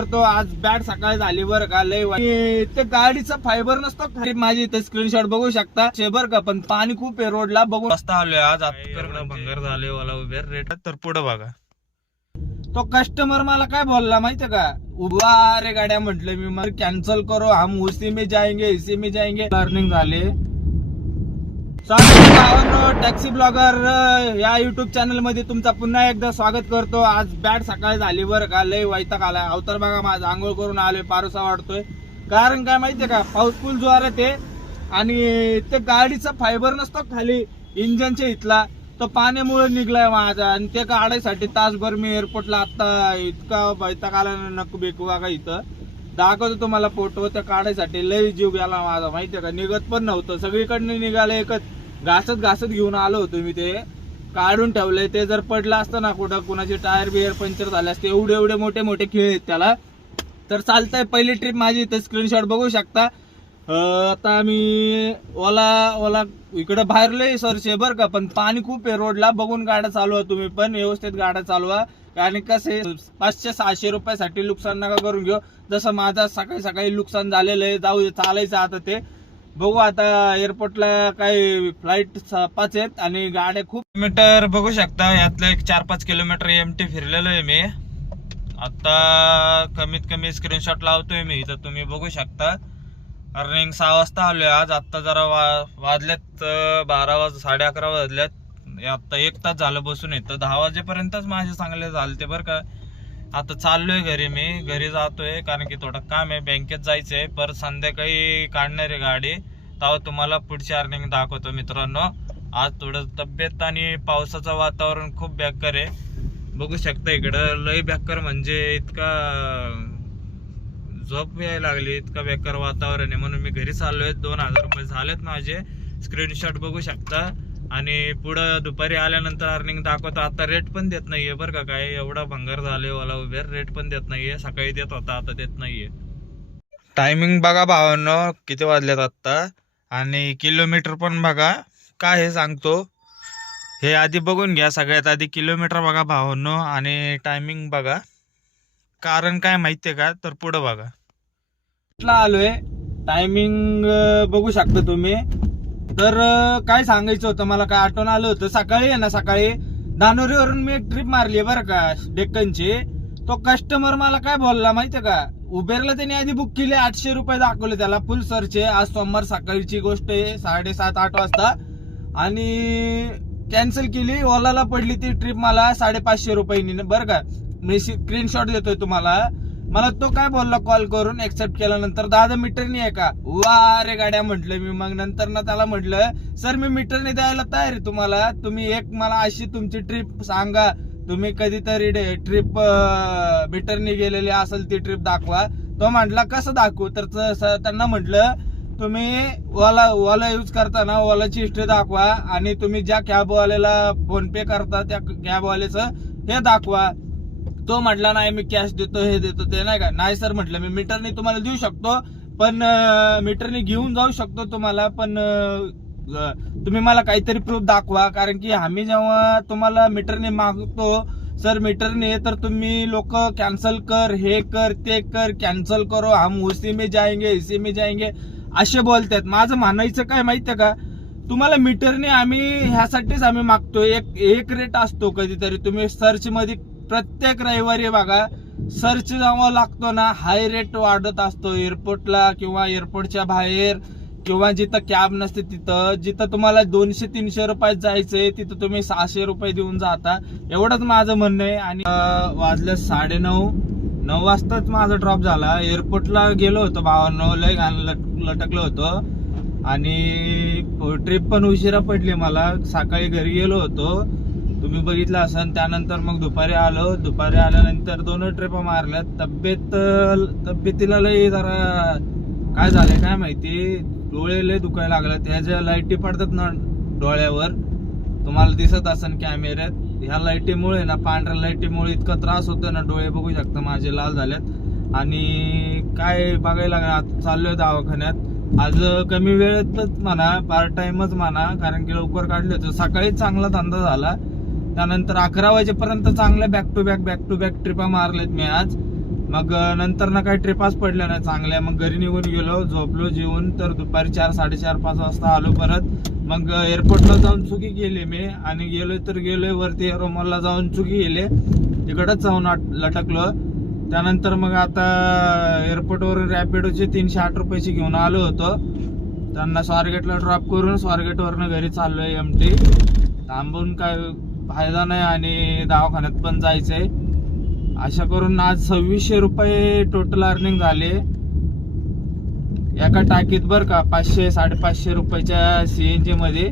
करतो. आज बॅट सकाळी झाली बरं का लय. ते गाडीचा फायबर नसतो माझी इथे स्क्रीनशॉट बघू शकता. शे बरं का पण पाणी खूप आहे रोडला बघू रस्ता आलोय आज आता भंगार झाले मला उभे रेट तर पुढे बघा. तो कस्टमर मला काय बोलला माहितीये का? उभा रे गाड्या म्हटलं मी मग कॅन्सल करो हम उसी में जाएंगे इसी में जाएंगे. लर्निंग झाले. टॅक्सी ब्लॉगर या युट्यूब चॅनलमध्ये तुमचा पुन्हा एकदा स्वागत करतो. आज बॅट सकाळी झाली बरं का लय वैताग आलाय. अवतर बघा माझा आंघोळ करून आलोय पारोसा वाढतोय. कारण काय माहितीये का पाऊस फुल जोर ते आणि ते गाडीचा फायबर नसतो खाली इंजनच्या इथला. तो पाण्यामुळे निघलाय माझा आणि ते काढायसाठी तासभर मी एअरपोर्टला आता इतका वैताग आला ना नको बेकू बघा इथं. दाखवतो तुम्हाला फोटो त्या काढायसाठी लय जीव गेला माझा. माहितीये का निघत पण नव्हतं. सगळीकडनं निघालं एकच. घासत घासत घेऊन आलो होतो मी ते. काढून ठेवलंय. ते जर पडलं असतं ना कुठं कुणाचे टायर बियर पंक्चर झाले असते एवढे एवढे मोठे मोठे खेळ आहेत त्याला. तर चालतंय पहिली ट्रिप माझी इथे स्क्रीनशॉट बघू शकता. आता मी ओला ओला इकडे बाहेरलोय लय बरं का पण पाणी खूप आहे रोडला. बघून गाड्या चालवा तुम्ही पण व्यवस्थित गाड्या चालवा. आणि कसे पाचशे सहाशे रुपयासाठी नुकसान नका करून घेऊ. जसं माझं सकाळी सकाळी नुकसान झालेलं आहे जाऊ दे, चालायचं आता ते. बघू आता एअरपोर्टला काही फ्लाईट पाच आहेत आणि गाड्या खूप किलोमीटर बघू शकता. यातलं एक चार पाच किलोमीटर एम टी फिरलेलो आहे मी. आता कमीत कमी स्क्रीनशॉट लावतोय मी इथं तुम्ही बघू शकता. अर्निंग सहा वाजता आलोय आज. आत्ता जरा वा वाजल्यात बारा वाज साडे अकरा वाजल्यात. आत्ता एक तास झालं बसून येतं दहा वाजेपर्यंतच माझे चांगले झाले ते बरं का. आता चाललोय घरी मी. घरी जातोय कारण की थोडं काम आहे. बँकेत जायचंय. परत संध्याकाळी काढणार आहे गाडी. तेव्हा तुम्हाला पुढची अर्निंग दाखवतो मित्रांनो. आज थोडं तब्येत आणि पावसाचं वातावरण खूप बेकार आहे. बघू शकता इकडं लय बेकार म्हणजे इतका झोप यायला लागली. इतका बेकार वातावरण आहे. म्हणून मी घरी चाललोय. दोन हजार रुपये झालेत माझे. स्क्रीनशॉट बघू शकता. आणि पुढं दुपारी आल्यानंतर अर्निंग दाखवतो आता रेट पण देत नाहीये बरं का काय. एवढा भंगार झाले ओला उबेर रेट पण देत नाहीये. सकाळी देत होता आता देत नाहीये. टायमिंग बघा भावांनो किती वाजल्यात आत्ता? आणि किलोमीटर पण बघा काय हे सांगतो? हे आधी बघून घ्या सगळ्यात आधी किलोमीटर बघा भावांनो आणि टायमिंग बघा. कारण काय माहितीये का? तर पुढं बघा. ला आलोय? टायमिंग बघू शकता तुम्ही. तर काय सांगायचं होतं? मला काय आठवण आलं होतं? सकाळी आहे ना सकाळी दानोरीवरून मी एक ट्रिप मारली आहे बरं का डेक्कनची. तो कस्टमर मला काय बोलला माहितीये का? उबेरला त्याने आधी बुक केली आठशे रुपये दाखवले त्याला फुल सर्च आहे. आज सोमवार सकाळची गोष्ट आहे साडेसात आठ वाजता. आणि कॅन्सल केली ओलाला पडली ती ट्रिप मला साडेपाचशे रुपयांनी बरं का? मी स्क्रीनशॉट देतोय तुम्हाला. मला तो काय बोलला कॉल करून? एक्सेप्ट केल्यानंतर दादा मीटरनी आहे का? वा रे गाड्या म्हटलं मी. मग नंतर ना त्याला म्हटलं सर मी मीटरने द्यायला तयार आहे तुम्हाला. तुम्ही एक मला अशी तुमची ट्रिप सांगा. तुम्ही कधीतरी ट्रिप मीटरने गेलेली असेल ती ट्रिप दाखवा. तो म्हटला कसं दाखवू? तर त्यांना म्हटलं तुम्ही ओला ओला यूज करताना ओलाची हिस्ट्री दाखवा आणि तुम्ही ज्या कॅबवाल्याला फोन पे करता त्या कॅबवाल्याचं हे दाखवा. तो म्हटला नाही मी कॅश देतो हे देतो ते नाही का? नाही सर म्हटलं मी मीटरने तुम्हाला देऊ शकतो पण मीटरने घेऊन जाऊ शकतो तुम्हाला पण तुम्ही मला काहीतरी प्रूफ दाखवा कारण की आम्ही जेव्हा तुम्हाला मीटरने मागतो सर मीटरने तर तुम्ही लोक कॅन्सल कर हे कर ते कर कॅन्सल करो हम उसी में जाएंगे इसी में जाएंगे असे बोलतात. माझं म्हणायचं काय माहितीये का? तुम्हाला मीटरने आम्ही ह्यासाठीच आम्ही मागतो एक एक रेट असतो कधीतरी. तुम्ही सर्च मध्ये प्रत्येक रविवारी बघा सर्च जेव्हा लागतो ना हाय रेट वाढत असतो. एअरपोर्टला किंवा एअरपोर्टच्या बाहेर किंवा जिथं कॅब नसते तिथं जिथं तुम्हाला दोनशे तीनशे रुपयात जायचंय तिथं तुम्ही सहाशे रुपये देऊन जाता. एवढंच माझं म्हणणं आहे. आणि वाजलं साडे नऊ नऊ वाजताच माझा ड्रॉप झाला. एअरपोर्टला गेलो होतो भावांनो लय घाण लटकलो होतो. आणि ट्रिप पण उशिरा पडली मला. सकाळी घरी गेलो होतो. तुम्ही बघितलं असाल त्यानंतर मग दुपारी आलो. दुपारी आल्यानंतर दोन ट्रिप मारल्या तब्येत तब्येतीला लय जरा काय झालंय काय माहिती? डोळे लय दुखायला लागले ह्या लाईटी पडतात ना डोळ्यावर तुम्हाला दिसत असेल कॅमेऱ्यात ह्या लाईटीमुळे ना पांढऱ्या लाईटीमुळे इतका त्रास होतो ना डोळे बघू शकता माझे लाल झालेत. आणि काय बघायला आता चाललोय दवाखान्यात. आज कमी वेळेतच म्हणा पार्ट टाइमच म्हणा कारण की लवकर काढले होते. सकाळी चांगला धंदा झाला. त्यानंतर अकरा वाजेपर्यंत चांगल्या back to back back to back ट्रिपा मारल्यात मी आज. मग नंतर ना काही ट्रिपाच पडल्या नाही चांगल्या. मग घरी निघून गेलो झोपलो जेवून. तर दुपारी चार साडेचार पाच वाजता आलो परत. मग एअरपोर्टला जाऊन चुकी गेले मी. आणि गेलो तर गेलो वरती एरोमॉलला जाऊन चुकी गेले तिकडच जाऊन लटकलो. त्यानंतर मग आता एअरपोर्टवरून रॅपिडोचे तीनशे आठ रुपयाची घेऊन आलो होतो. त्यांना स्वारगेटला ड्रॉप करून स्वारगेटवरनं घरी चाललोय एम टी थांबून काय फायदा नाही आणि दवाखान्यात पण जायचंय. अशा करून आज सव्वीसशे रुपये टोटल अर्निंग झाले. एका टाकीत बर का पाचशे साडेपाचशे रुपयाच्या जी मध्ये.